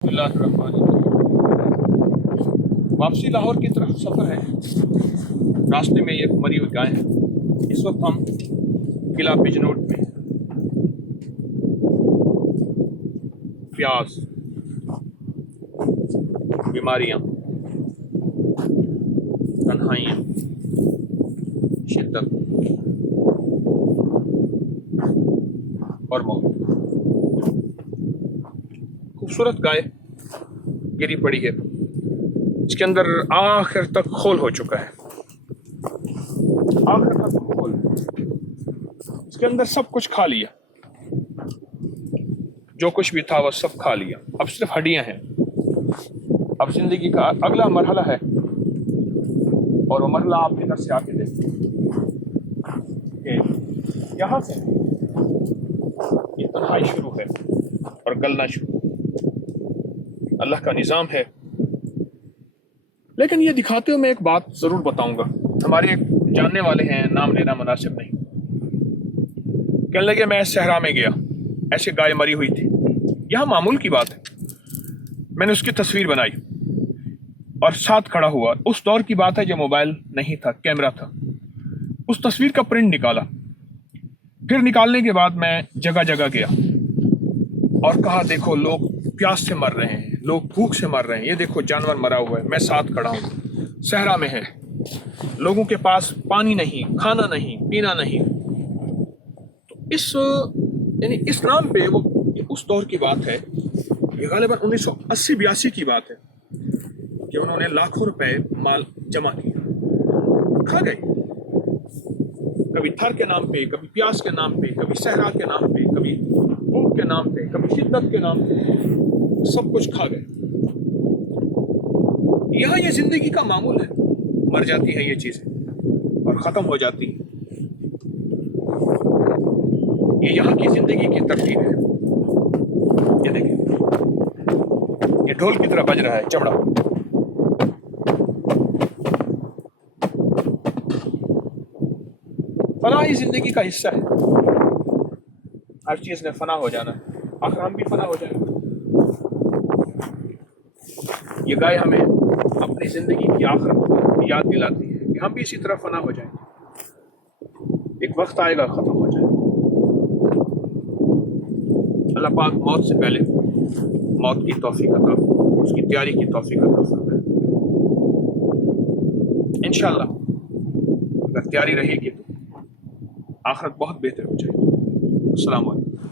اللہ الرحمن الرحیم۔ واپسی لاہور کی طرف سفر ہے۔ راستے میں یہ مری ہوئی گائے ہیں۔ اس وقت ہم قلعہ بجنوٹ میں پیاس، بیماریاں، تنہائیاں، شدت اور موت۔ خوبصورت گائے گری پڑی ہے، اس کے اندر آخر تک خول ہو چکا ہے، آخر تک خول، اس کے اندر سب کچھ کھا لیا، جو کچھ بھی تھا وہ سب کھا لیا، اب صرف ہڈیاں ہیں۔ اب زندگی کا اگلا مرحلہ ہے، اور وہ مرحلہ آپ ادھر سے آ کے دیکھیں کہ یہاں سے یہ تنہائی شروع ہے اور گلنا شروع۔ اللہ کا نظام ہے، لیکن یہ دکھاتے ہوئے میں ایک بات ضرور بتاؤں گا۔ ہمارے ایک جاننے والے ہیں، نام لینا مناسب نہیں، کہنے لگے میں صحرا میں گیا، ایسے گائے مری ہوئی تھی۔ یہاں معمول کی بات ہے، میں نے اس کی تصویر بنائی اور ساتھ کھڑا ہوا۔ اس دور کی بات ہے جب موبائل نہیں تھا، کیمرہ تھا۔ اس تصویر کا پرنٹ نکالا، پھر نکالنے کے بعد میں جگہ جگہ گیا اور کہا دیکھو لوگ پیاس سے مر رہے ہیں، لوگ بھوک سے مر رہے ہیں، یہ دیکھو جانور مرا ہوا ہے، میں ساتھ کھڑا ہوں۔ صحرا میں ہے، لوگوں کے پاس پانی نہیں، کھانا نہیں، پینا نہیں۔ تو اس نام پہ وہ اس دور کی بات ہے، یہ غالباً 1980-82 کی بات ہے کہ انہوں نے لاکھوں روپے مال جمع کیا، کھا گئے، کبھی تھر کے نام پہ، کبھی پیاس کے نام پہ، کبھی صحرا کے نام پہ، کبھی بھوک کے نام پہ، کبھی شدت کے نام پہ، سب کچھ کھا گئے۔ یہاں یہ زندگی کا معمول ہے، مر جاتی ہیں یہ چیزیں اور ختم ہو جاتی ہیں۔ یہ یہاں کی زندگی کی ترتیب ہے۔ یہ دیکھیں، یہ ڈھول کی طرح بج رہا ہے چمڑا۔ فنا ہی زندگی کا حصہ ہے، ہر چیز نے فنا ہو جانا ہے، آخر ہم بھی فنا ہو جائیں گے۔ یہ گائے ہمیں اپنی زندگی کی آخرت کو یاد دلاتی ہے کہ ہم بھی اسی طرح فنا ہو جائیں گے، ایک وقت آئے گا ختم ہو جائے گا۔ اللہ پاک موت سے پہلے موت کی توفیق عطا فرمائے، اس کی تیاری کی توفیق عطا فرمائے۔ انشاءاللہ اگر تیاری رہے گی تو آخرت بہت بہتر ہو جائے گی۔ السلام علیکم۔